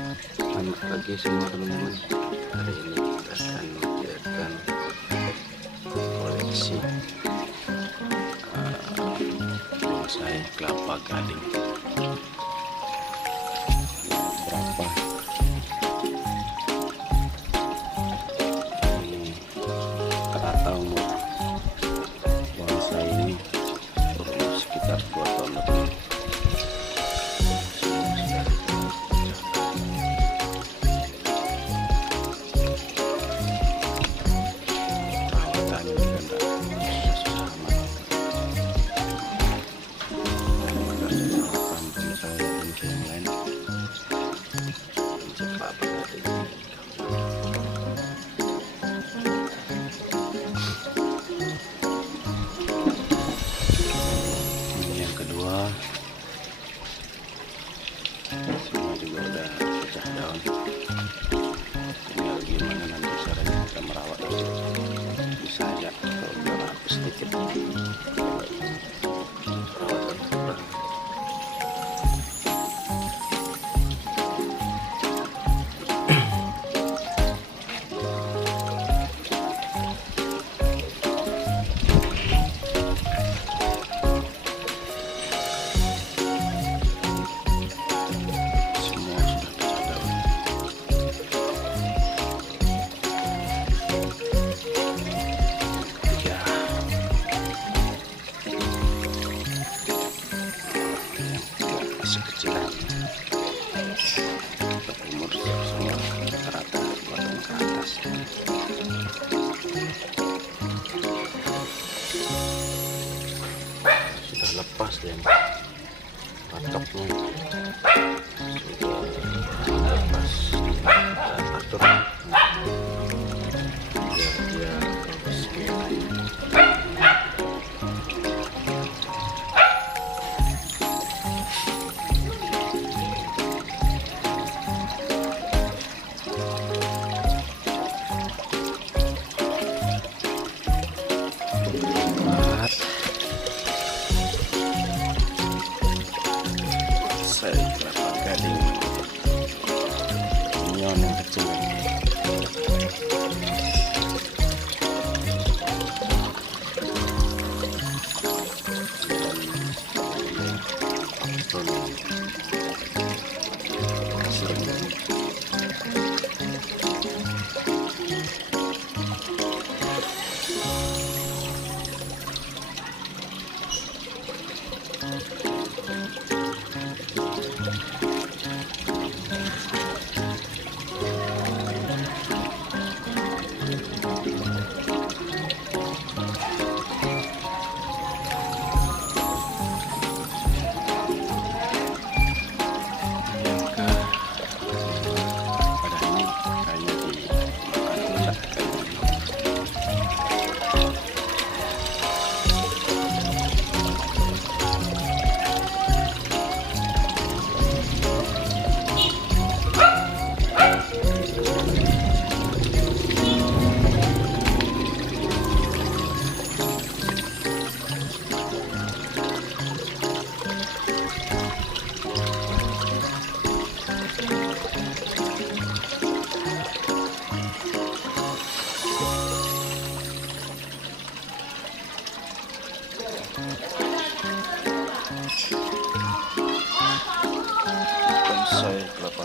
Selamat pagi semua teman-teman. Hari ini kita akan membiarkan koleksi bonsai kelapa gading. Berapa ini rata umur bonsai ini? Berumur sekitar 2 tahun lebih. Yang kedua, semua juga udah pecah daun. Tinggal gimana nanti caranya kita merawat aja. Bisa aja kalau udah hapus sedikit. Perawatan kurang. Sekecilan berumur semua rata-rata 2 tahun ke atas. Sudah lepas dia patoknya, sudah lepas, kita atur biar dia terus kelapa gading neon yang kecil. Bonsai kelapa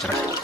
cerah.